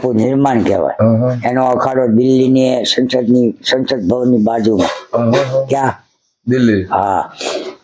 બાપુ નિર્માણ કહેવાય. એનો અખાડો દિલ્હીની સંસદની સંસદ ભવનની બાજુમાં. ક્યાં? દિલ્હી. હા.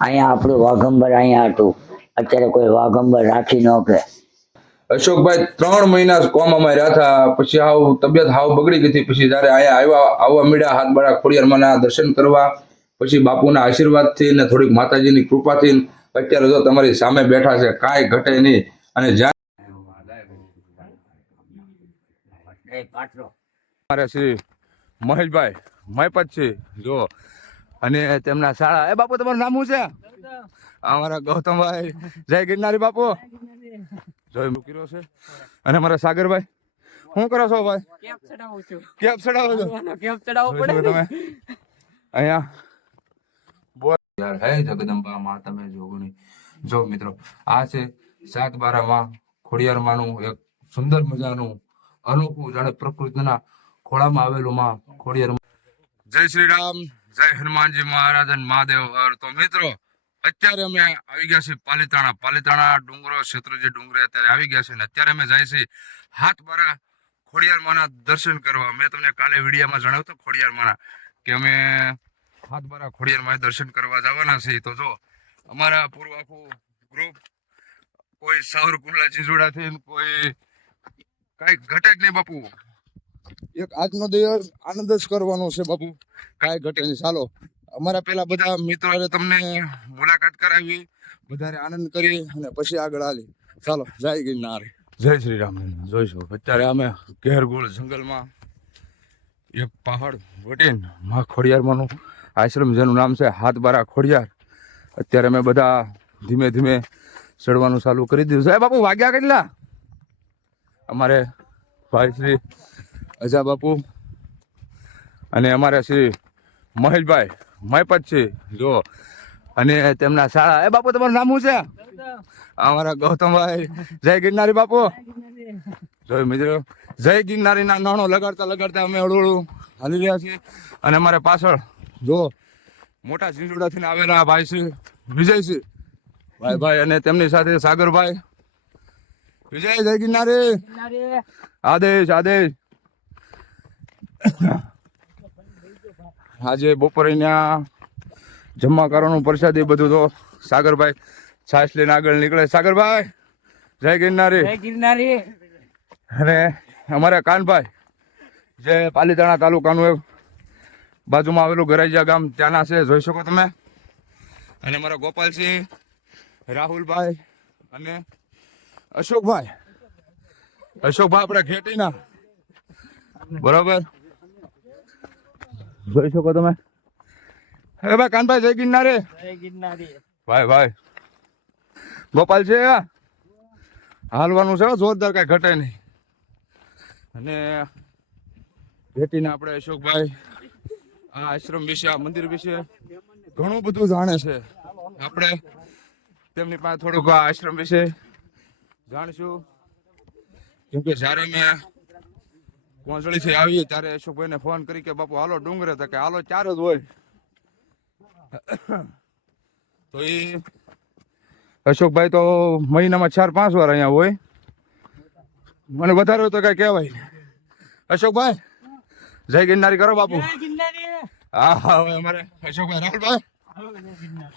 અહીંયા આપણું વાઘંબર અહીંયા હતું. અત્યારે કોઈ વાઘંબર રાખી ન કે અશોકભાઈ ત્રણ મહિના કોમામાં રહ્યા હતા. પછી હાવ તબિયત હાવ બગડી ગઈ હતી. પછી જયારે અહીંયા આવ્યા આવવા મળ્યા હાથ બળા ખોડિયારમાંના દર્શન કરવા. પછી બાપુના આશીર્વાદથી ને થોડીક માતાજીની કૃપાથી. અત્યારે જો તમારી સામે બેઠા છે કાંઈ ઘટે નહીં. અને જ્યાં મારે શ્રી મહેશભાઈ મહેપત છે જો અને તેમના શાળા. એ બાપુ તમારું નામ શું છે? અમારા ગૌતમભાઈ. જય ગિરનારી બાપુ. જય મૂકી છે. અને મારા સાગરભાઈ. શું કરો છો ભાઈ? કેપ ચડાવો છો. કેપ ચડાવો છો? કેપ ચડાવો પડે તમે. અહીંયા. બોલ. યાર હે જગદંબા માં તમે જોગણી જો મિત્રો આ છે સાતબારામાં ખોડિયારમાંનું એક સુંદર મજાનું અનોખું જાણે પ્રકૃતિના ખોળામાં આવેલું માં ખોડિયાર જય શ્રી રામ, જય હનુમાનજી મહારાજ અને મહાદેવ. તો મિત્રો, અત્યારે અમે આવી ગયા છીએ પાલીતાણા. પાલીતાણા ડુંગરો, ક્ષેત્ર જે ડુંગરે અત્યારે આવી ગયા છે ને, અત્યારે અમે જાય છીએ હાથબારા ખોડિયારમાંના દર્શન કરવા. મેં તમને કાલે વિડીયોમાં જણાવ્યું હતું ખોડિયારમાંના કે અમે હાથબારા ખોડિયારમાં દર્શન કરવા જવાના છીએ. તો જો, અમારા પૂર્વ આખું ગ્રુપ કોઈ સાવર કુંડલા ચીજોડાથી કોઈ કાંઈ ઘટે જ નહીં બાપુ. એક આજનો દિવસ આનંદ જ કરવાનો છે બાપુ. કાંઈ ઘટે નહીં. ચાલો અમારા પેલા બધા મિત્રો તમને મુલાકાત કરાવી વધારે આનંદ કરી અને પછી આગળ હાલી. ચાલો જય ગિરનાર. જય શ્રી રામ જોઈશું. અત્યારે અમે ઘેરગોળ જંગલમાં એક પહાડ વટીન મા ખોડિયારમાંનું આશ્રમ જેનું નામ છે હાથબારા ખોડિયાર. અત્યારે અમે બધા ધીમે ધીમે ચડવાનું ચાલુ કરી દીધું સાહેબ બાપુ વાગ્યા કેટલા? અમારે ભાઈ શ્રી અજા બાપુ અને અમારે શ્રી મહેશભાઈ મહેપત છે જો અને તેમના શાળા. એ બાપુ, તમારું નામ શું છે? અમારા ગૌતમભાઈ. જય ગિરનારી બાપુ. જોઈ મિત્રો, જય ગિરનારીના નાણો લગાડતા લગાડતા અમે હળવું હાલી રહ્યા છીએ. અને અમારે પાછળ જો મોટા ઝીંઝુડાથી આવેલા ભાઈ છે વિજયસિંહ. ભાઈ ભાઈ અને તેમની સાથે સાગરભાઈ. વિજય જય ગિરનારી આદેશ આદેશ. આજે બપોરે ત્યાં જમવા કરવાનું પ્રસાદી બધું તો સાગરભાઈ છાસ લઈને આગળ નીકળે. સાગરભાઈ જય ગિરનારી જય ગિરનારી અને અમારા કાનભાઈ જે પાલીતાણા તાલુકાનું એક બાજુમાં આવેલું ગરાઈજા ગામ ત્યાંના છે. જોઈ શકો તમે. અને અમારા ગોપાલસિંહ રાહુલભાઈ અને અશોકભાઈ. અશોકભાઈ આપણે ઘેટીના બરોબર? જોઈ શકો તમે? હે ભાઈ કાનભાઈ જય ગિરનારે. જય ગિરનારી. ભાઈ ભાઈ. ગોપાલ છે હાલવાનું છે હો, જોરદાર કઈ ઘટે નહીં. અને ઘેટીને આપણે અશોકભાઈ આ આશ્રમ વિશે આ મંદિર વિશે ઘણું બધું જાણે છે. આપણે તેમની પાસે થોડુંક આ આશ્રમ વિશે જાણીશું? કેમ કે જ્યારે મેં કોંસળીથી આવીએ ત્યારે અશોકભાઈને ફોન કરી કે બાપુ હાલો ડુંગરે તો કે હાલો ચાર જ હોય. તો એ અશોકભાઈ તો મહિનામાં ચાર પાંચ વાર અહીંયા હોય. મને વધારે હોય તો કઈ કહેવાય નહીં. અશોકભાઈ જય ગિરનારી કરો બાપુ. હા હા હવે અમારે અશોકભાઈ રાહુલભાઈ.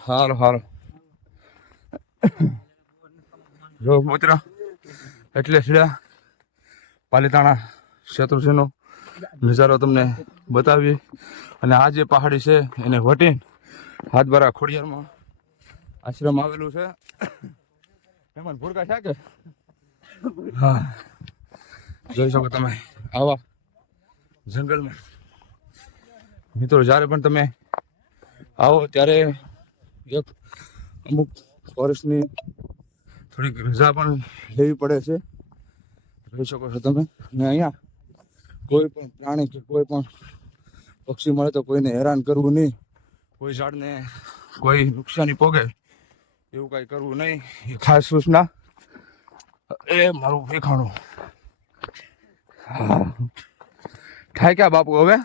હાલો હાલો. જો મિત્ર, એટલે સીડા પાલીતાણા શત્રુજીનો નજારો તમને બતાવીએ. અને આ જે પહાડી છે એને વટીને હાથબારા ખોડિયારમાં આશ્રમ આવેલું છે. એમાં ભૂરકા છે કે? હા. જોઈ શકો તમે આવા જંગલમાં. મિત્રો, જ્યારે પણ તમે આવો ત્યારે એક અમુક વર્ષની થોડીક રજા પણ લેવી પડે છે. રહી શકો છો તમે. અને અહીંયા કોઈ પણ પ્રાણી કે કોઈ પણ પક્ષી મળે તો કોઈને હેરાન કરવું નહીં. કોઈ ઝાડને કોઈ નુકસાની પોગે એવું કાંઈ કરવું નહીં. એ ખાસ સૂચના એ મારું વેખાણું હા. થાય ક્યાં બાપુ હવે?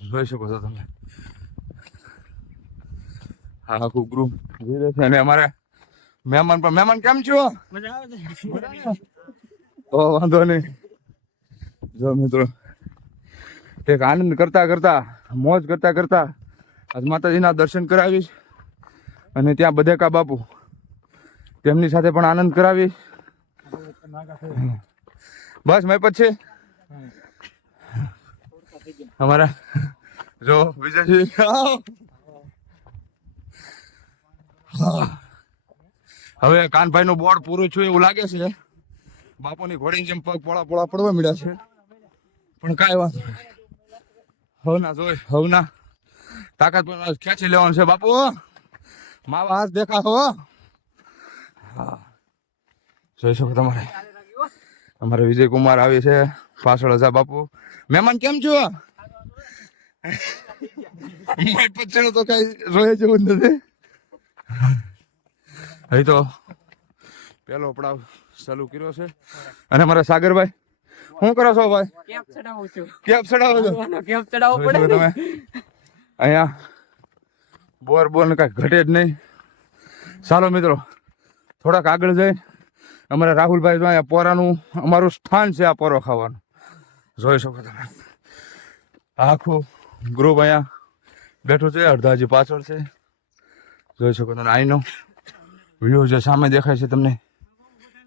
જોઈ શકો છો તમે. હા આખું ગ્રુપ રહ્યો છે અને અમારે મહેમાન પણ મહેમાન કેમ છો? તો વાંધો નહીં. જો મિત્રો એક આનંદ કરતા કરતા મોજ કરતા કરતા આજ માતાજીના દર્શન કરાવીશ અને ત્યાં બધેકા બાપુ તેમની સાથે પણ આનંદ કરાવીશ. બસ મેં પછી અમારા જો વિજયજી. હવે કાનભાઈ નું બોર્ડ પૂરું થયું એવું લાગે છે. બાપુની ઘોડીની જેમ પગ પોળા પોળા પડવા મળ્યા છે. પણ કાંઈ નહીં. હવના જોઈ, હવના. તાકાત પણ ખેંચી લેવાનું છે બાપુ માવા હાથ દેખાડો હા? જોઈ શકો તમારે. અમારે વિજય કુમાર આવી છે પાછળ હજા બાપુ. મહેમાન કેમ છો? પછીનું તો કઈ રોય જેવું નથી. અહીં તો પેલો પડાવ ચાલુ કર્યો છે. અને મારા સાગરભાઈ શું કરો છો ભાઈ? કેપ ચડાવું છું. કેપ ચડાવો છો? કેપ કેમ ચડાવવો પડે તમે. અહીંયા બોર બોર ને કાંઈ ઘટે જ નહીં. ચાલો મિત્રો થોડાક આગળ જઈ. અમારા રાહુલભાઈ જો અહીંયા પોરાનું અમારું સ્થાન છે આ પોરો ખાવાનું. જોઈ શકો તમે. આખું ગ્રુપ અહીંયા બેઠું છે અડધા હજી પાછળ છે. જોઈ શકો તમે અહીંનો વ્યૂ જે સામે દેખાય છે તમને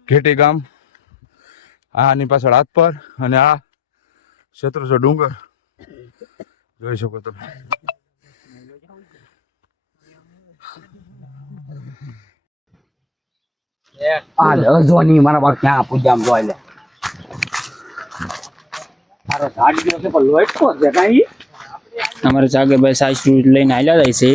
ઘેટી ગામ આની પાછળ હાથ પર અને આ ક્ષેત્ર છે ડુંગર. જોઈ શકો તમે. આ લજવાની મારા બાપ ક્યાં પૂજામાં જોઈ લે. મારો સાડી ગયો છે પણ લોટ તો છે કાંઈ? અમારે જાગે ભાઈ ફ્રૂટ લઈને આલ્યા જાય છે.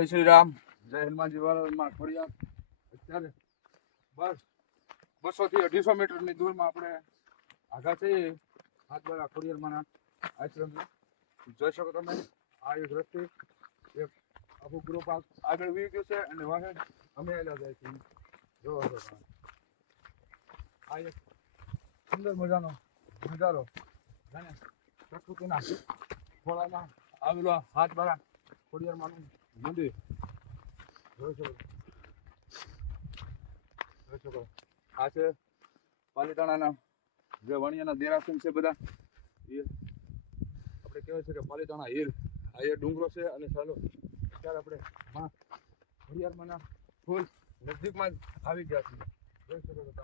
જય શ્રી રામ. જય હનુમાનજી વાળામાં ખોડિયાર અત્યારે બસ બસો થી અઢીસો મીટરની દૂરમાં આપણે આગા છીએ. હાથ દ્વારા ખોડિયારમાં આશ્રમ જોઈ શકો તમે, આ એક રસ્તે એક આખું ગ્રુપ આગળ વી ગયું છે અને વાહે અમે આવેલા જાય છે જોવો છો આ એક સુંદર મજાનો નજારો. જાણે પ્રકૃતિના ખોળામાં આવેલો આ હાથ દ્વારા ખોડિયારમાંનું મંદિર જોઈ શકો જોઈ શકો આ છે પાલીતાણાના જે વણિયાના દેરાસન છે બધા એ આપણે કહેવાય છે કે પાલીતાણા હિલ આ એ ડુંગરો છે અને ચાલો અત્યારે આપણે માં ખોડિયારમાંના ફૂલ નજીકમાં જ આવી ગયા છીએ જોઈ શકો છો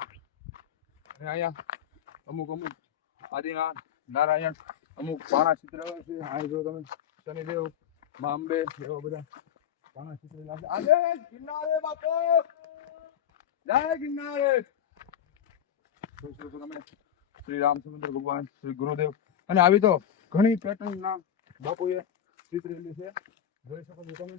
અને અહીંયા અમુક અમુક આદિના નારાયણ અમુક પાણા ચિત્ર છે આ જો તમે શનિદેવ મા અંબે એવા બધા ઘણા ચિત્રેલા છે આજે ગિરનારે બાપુ જય ગિરનારે તમે શ્રી રામચંદ્ર ભગવાન શ્રી ગુરુદેવ. અને આવી તો ઘણી પેટર્ન ના બાપુએ ચિતરેલી છે. જોઈ શકો છો તમે.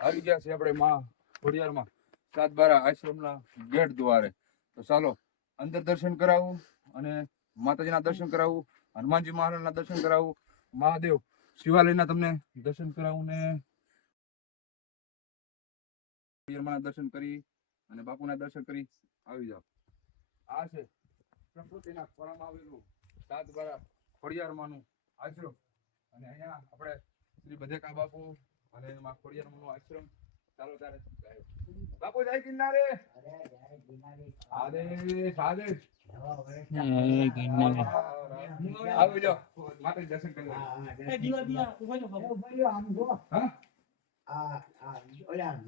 આવી ગયા છે આપણે માં ખોડિયારમાં સાતબારા આશ્રમના ગેટ દ્વારે. તો ચાલો અંદર દર્શન કરાવું અને માતાજીના દર્શન કરાવું, હનુમાનજી મહારાજના દર્શન કરાવું, મહાદેવ શિવાલયના તમને દર્શન કરાવું ને દર્શન કરી અને બાપુના દર્શન કરી આવી જાઓ. આ છે પ્રકૃતિના ખોળામાં આવેલું સાત સાતબારા ખોડિયારમાંનું આશ્રમ. અને અહીંયા આપણે શ્રી બધેકા બાપુ અને એમાં ખોડિયારમાંનો આશ્રમ ચાલો જાય. બાપુ જય કિનારે આદેશ આદેશ આવી જાઓ માતાજી દર્શન કરી લો. હા?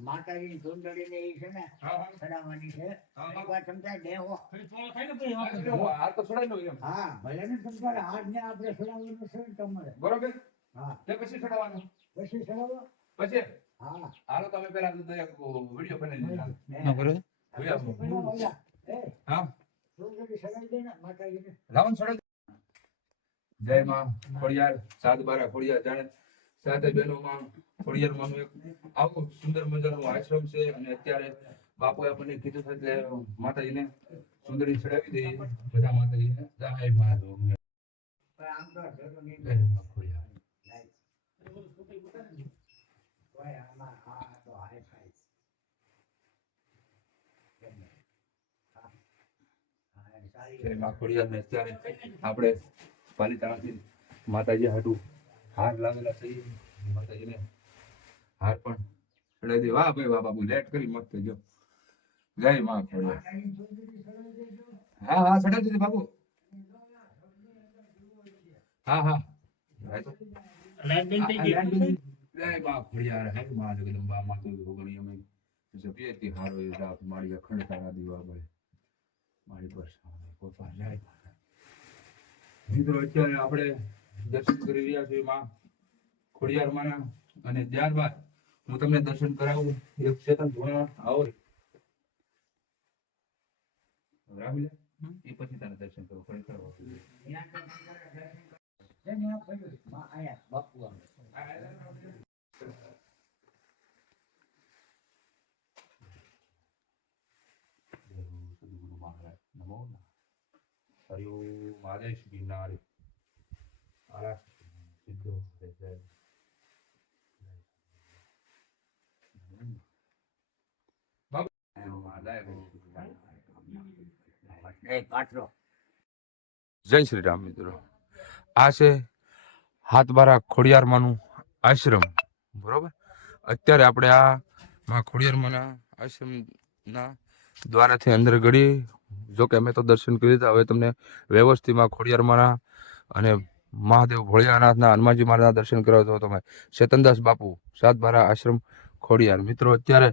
માતાજી સુંદરી ને એ છે ને હા હા. ચડાવવાની છે. હા, હા. એક વાર સમજાય દેવો આ તો છોડાઈ લો એમ. હા ભલે ને આજને આપણે ચડાવવાનું છે તમારે. બરોબર? હા. તે પછી છોડાવવાનું? પછી ચડાવો પછી? હાલો તમે પેલા વીડિયો બનાવી દીધા. ને વીડિયો. પેલા ઓલા, એ. હા. રાવણ છોડે જય માં ખોડિયાર સાત બારા ખોડિયાર જાણે. સાતે બહેનોમાં ખોડિયારમાં એક આવું સુંદર મજાનો આશ્રમ છે અને અત્યારે બાપુએ આપણને કીધું છે એટલે માતાજીને સુંદરી ચડાવી દઈએ બધા માતાજીને. જય મહાદેવ પણ આમ તો જરૂર નહીં. જય માં ખોડિયાર કોઈ આમાં આ તો હાય ફાય. મા આપણે પાલિતાણાથી માતાજી હાટું હાર લાવેલા છે. માતાજીને હાર પણ ચડાવી દે વાહ ભાઈ વાહ બાબુ લેટ કરી મસ્ત જો. જય મા હા હા ચડાવી દીધી બાબુ હા હા. તો. જય મા ખોડિયાર હે મા જગદંબા માતુ ભોગણી અમે. જપિયતી હારો એ રાત મારી અખંડ તારા દીવા બળે મારી પર મિત્રો અત્યારે આપણે દર્શન કરી રહ્યા છીએ માં ખોડિયાર માના અને ત્યારબાદ હું તમને દર્શન કરાવું. એક ચેતન ધોરણ આવો. એ પછી તારે દર્શન કરો ફરી કરો. સદગુરુ મહારાજ. નમો હરિયો માદેશ ગિરનારી આરા સિદ્ધો જય શ્રી રામ મિત્રો. આ છે હાથબારા ખોડિયારમાંનું આશ્રમ. બરોબર? અત્યારે આપણે આ માં ખોડિયારમાંના આશ્રમના દ્વારાથી અંદર ગળી જો કે અમે તો દર્શન કરી દીધા હવે તમને વ્યવસ્થિતમાં ખોડિયારમાંના અને મહાદેવ ભોળિયાનાથના, હનુમાનજી મહારાજના દર્શન કરાવો તો તમે શેતનદાસ બાપુ સાતબારા આશ્રમ, ખોડિયાર. મિત્રો, અત્યારે